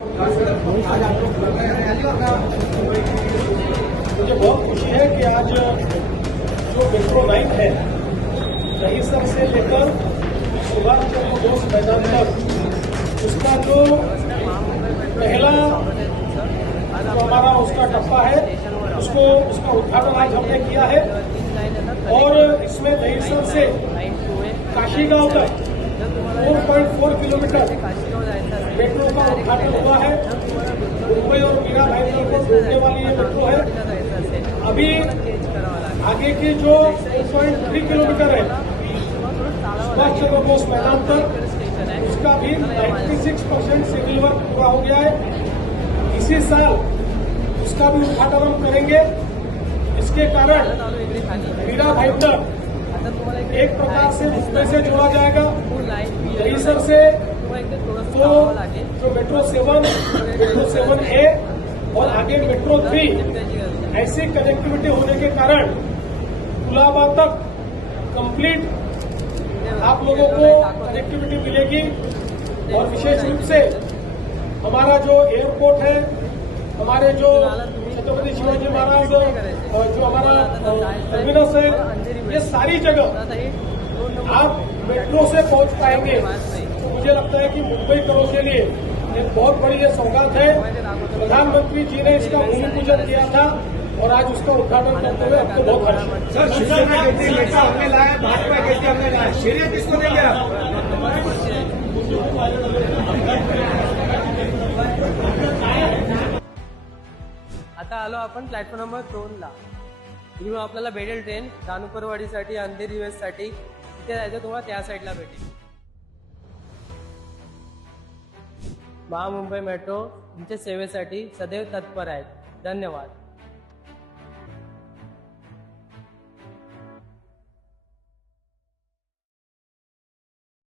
मुझे बहुत खुशी है कि आज जो मेट्रो लाइन है दहीसर से लेकर सुभाष चंद्र बोस मैदान तक उसका जो पहला जो हमारा उसका टप्पा है उसका उद्घाटन आज हमने किया है और इसमें दहीसर से काशीगांव तक 4.4 किलोमीटर मेट्रो का उद्घाटन हुआ है। मुंबई और मीरा भाईंदर को जोड़ने वाली ये मेट्रो है। अभी आगे के जो 4.3 किलोमीटर है सुभाष चंद्र बोस मैदान तक उसका भी 96% सिविल वर्क पूरा हो गया है। इसी साल उसका भी उद्घाटन हम करेंगे। इसके कारण मीरा भाईंदर एक प्रकार से मुंबई से जोड़ा जाएगा। दहीसर से तो जो मेट्रो 7A और आगे मेट्रो 3 ऐसी कनेक्टिविटी होने के कारण कुलाबा तक कंप्लीट आप लोगों को कनेक्टिविटी मिलेगी। और विशेष रूप से हमारा जो एयरपोर्ट है, हमारे जो छत्रपति शिवाजी महाराज जो हमारा टर्मिनस है, ये सारी जगह आप मेट्रो से पहुंच पाएंगे। तो मुझे लगता है कि मुंबई करों के लिए एक बहुत बड़ी ये सौगात है। प्रधानमंत्री जी ने इसका भूमि पूजन किया था और आज उसका उद्घाटन करते हुए आपको बहुत हर्ष है। सर, शिवसेना कहती है नेता हमने लाया, भाजपा कहती है हमने लाया, श्रेय किसको देंगे आप? आता आलो आपण प्लॅटफॉर्म नंबर 2 ला। इकडून आपल्याला भेटेल ट्रेन राणूपरवाडीसाठी, अंधेरी वेस्टसाठी। तिथे जायचं तुम्हाला त्या साईडला भेटेल। महामुंबई मेट्रो तुमच्या सेवेसाठी सदैव तत्पर आहेत। धन्यवाद।